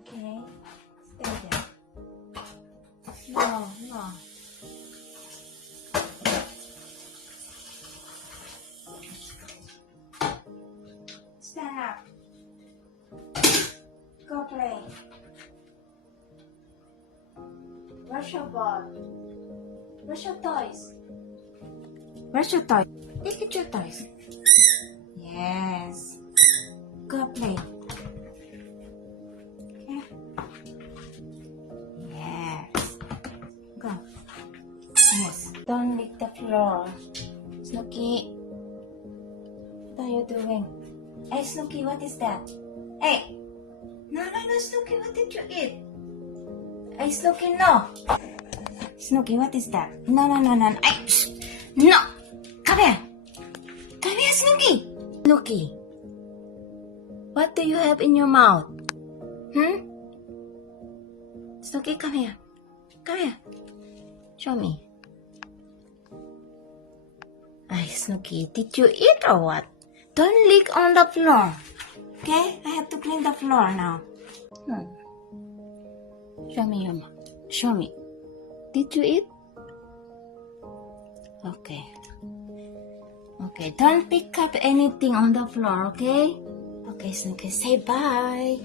Okay. Stay there. No, no. Stand up. Go play. Where's your ball? Where's your toys? Where's your toy? Look at your toys. Yes. Go play. Okay. Yes. Go. Yes. Don't lick the floor. Snooky. What are you doing? Hey, Snooky, what is that? Hey! No, Snooky, what did you eat? Hey, Snooky, no! Snooky, what is that? No. Hey, shh. No! Come here! Come here, Snooky! Snooky, what do you have in your mouth? Snooky, come here. Come here. Show me. Ay, Snooky, did you eat or what? Don't lick on the floor. Okay? I have to clean the floor now. Show me your mouth. Show me. Did you eat? Okay. Okay, don't pick up anything on the floor, okay? Okay, Snooky, say bye.